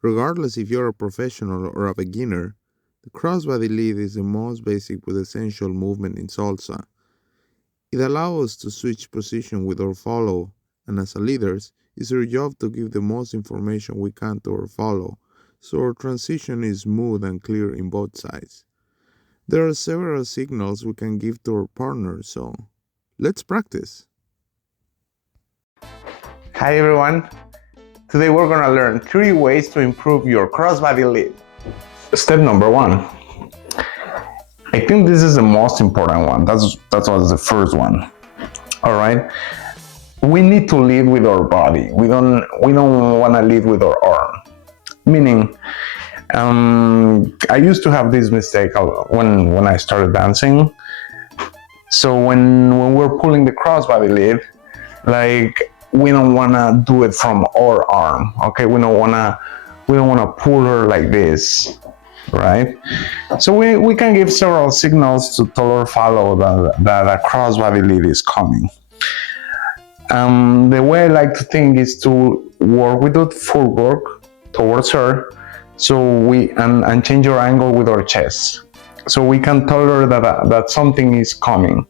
Regardless if you're a professional or a beginner, the crossbody lead is the most basic but essential movement in salsa. It allows us to switch position with our follow, and as a leaders, it's our job to give the most information we can to our follow, so our transition is smooth and clear in both sides. There are several signals we can give to our partner, so let's practice. Hi everyone, today we're gonna learn 3 ways to improve your crossbody lead. Step number 1. I think this is the most important one. That's was the first one. All right. We need to lead with our body. We don't want to lead with our arm. Meaning, I used to have this mistake when I started dancing. So when we're pulling the crossbody lead, like we don't want to do it from our arm. Okay, we don't want to pull her like this. Right? So we can give several signals to tell or follow that a crossbody lead is coming. The way I like to think is to work with the footwork towards her, so and change our angle with our chest, so we can tell her that something is coming.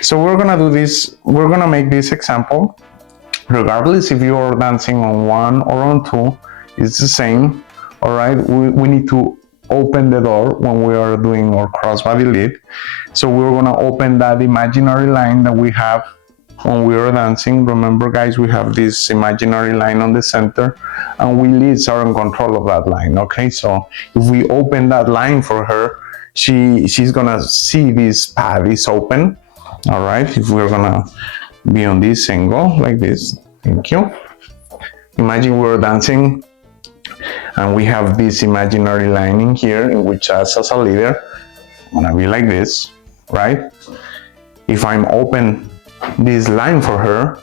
So we're gonna do this. We're gonna make this example. Regardless if you're dancing on 1 or on 2, it's the same. All right, we need to open the door when we are doing our crossbody lead. So we're gonna open that imaginary line that we have when we are dancing. Remember guys, we have this imaginary line on the center, and we leads are in control of that line. Okay, so if we open that line for her, she's gonna see this path is open. All right, if we're gonna be on this angle like this, thank you. Imagine we're dancing and we have this imaginary line in here, in which as a leader, I'm gonna be like this, right? If I'm open this line for her,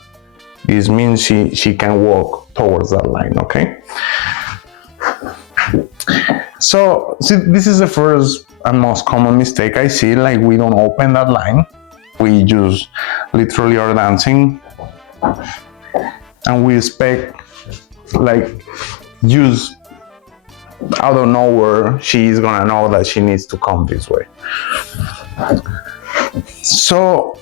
this means she can walk towards that line, okay? So this is the first and most common mistake I see, like we don't open that line. We just literally are dancing and we expect like just out of nowhere she's gonna know that she needs to come this way. So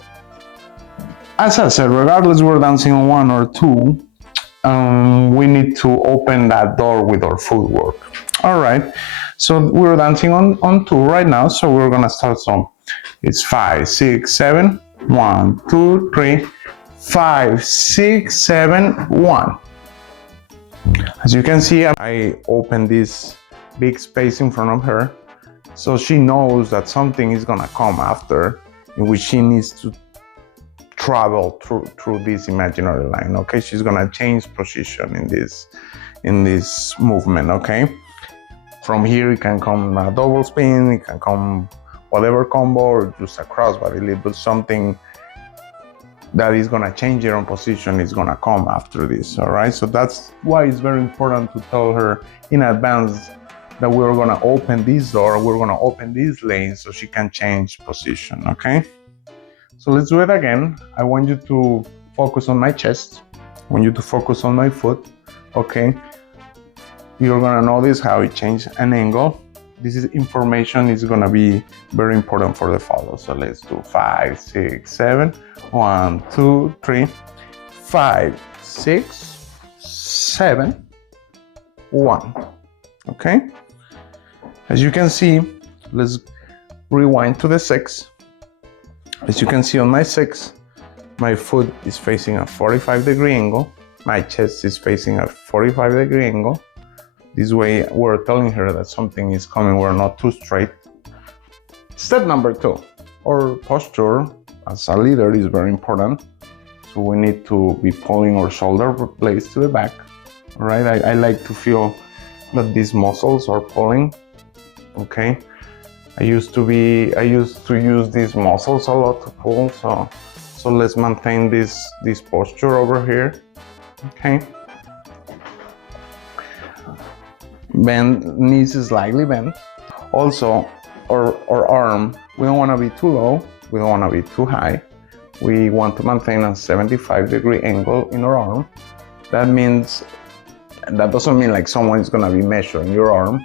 as I said, regardless we're dancing on 1 or 2, we need to open that door with our footwork. All right, so we're dancing on 2 right now, so we're gonna start some. It's 5, 6, 7, 1, 2, 3, 5, 6, 7, 1. As you can see, I open this big space in front of her, so she knows that something is gonna come after, in which she needs to travel through this imaginary line. Okay, she's gonna change position in this movement. Okay, from here it can come a double spin, it can come whatever combo, or just a crossbody lead, but something that is gonna change your own position is gonna come after this. All right, so that's why it's very important to tell her in advance that we're gonna open this door, we're gonna open this lane, so she can change position. Okay, so let's do it again. I want you to focus on my chest. I want you to focus on my foot. Okay, you're gonna notice how it changed an angle. This information is gonna be very important for the follow. So let's do 5, 6, 7, 1, 2, 3, 5, 6, 7, 1. Okay. As you can see, let's rewind to the 6. As you can see on my 6, my foot is facing a 45-degree angle. My chest is facing a 45-degree angle. This way, we're telling her that something is coming, we're not too straight. Step number 2, our posture as a leader is very important. So we need to be pulling our shoulder blades to the back. All right, I like to feel that these muscles are pulling. Okay, I used to use these muscles a lot to pull. So let's maintain this posture over here. Okay. Bend, knees slightly bent. Also, our arm, we don't want to be too low, we don't want to be too high. We want to maintain a 75-degree angle in our arm. That means That doesn't mean like someone is gonna be measuring your arm,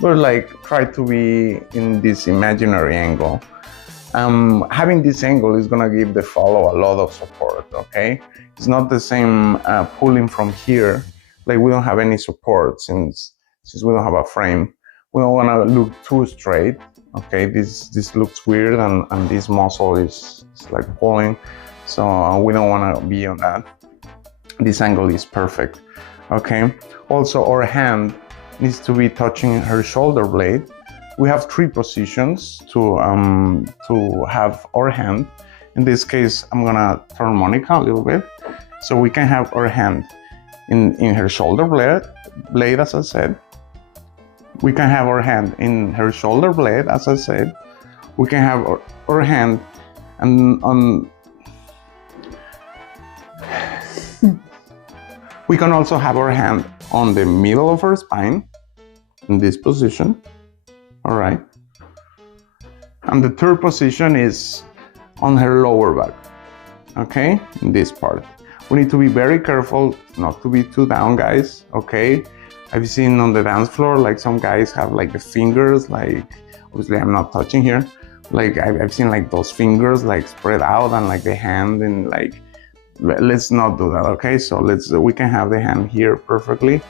but like try to be in this imaginary angle. Having this angle is gonna give the follow a lot of support. Okay, it's not the same pulling from here. Like we don't have any support since we don't have a frame. We don't want to look too straight. Okay, this looks weird, and this muscle is like pulling, so we don't want to be on that. This angle is perfect. Okay, also our hand needs to be touching her shoulder blade. We have three positions to have our hand. In this case, I'm gonna turn Monica a little bit, so we can have our hand in her shoulder blade, as I said. We can have our hand in her shoulder blade, as I said. We can have our hand and on. We can also have our hand on the middle of her spine in this position. All right. And the third position is on her lower back. Okay, in this part. We need to be very careful not to be too down, guys. Okay. I've seen on the dance floor, like some guys have like the fingers, like obviously I'm not touching here. Like I've seen like those fingers like spread out and like the hand and like, let's not do that. Okay, so we can have the hand here perfectly,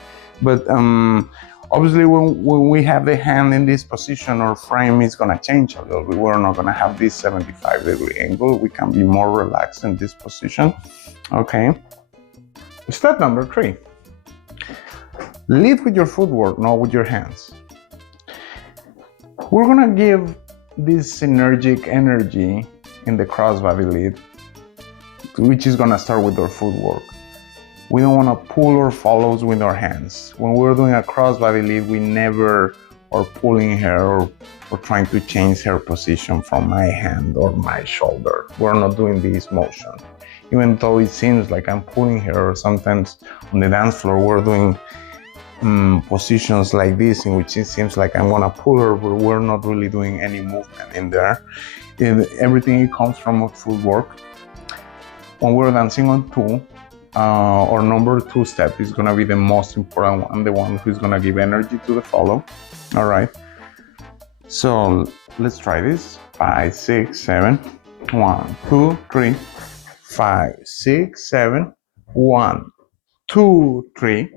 but obviously when we have the hand in this position, our frame is gonna change a little bit. We're not gonna have this 75-degree angle. We can be more relaxed in this position. Okay, step number 3. Lead with your footwork, not with your hands. We're gonna give this synergic energy in the crossbody lead, which is gonna start with our footwork. We don't wanna pull or follows with our hands. When we're doing a crossbody lead, we never are pulling her or trying to change her position from my hand or my shoulder. We're not doing this motion. Even though it seems like I'm pulling her, or sometimes on the dance floor, we're doing positions like this in which it seems like I'm gonna pull her, but we're not really doing any movement in there. Everything comes from our footwork. When we're dancing on 2, our number 2 step is gonna be the most important one, the one who's gonna give energy to the follow. All right. So let's try this. 5, 6, 7. 1, 2, 3. 5, 6, 7. 1, 2, 3.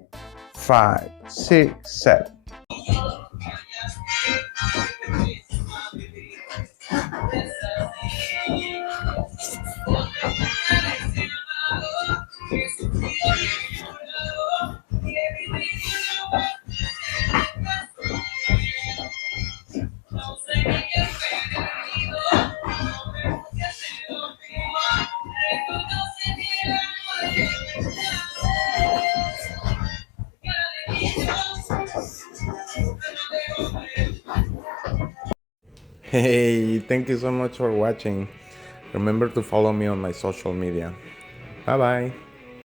5, 6, 7. Hey, thank you so much for watching. Remember to follow me on my social media. Bye bye.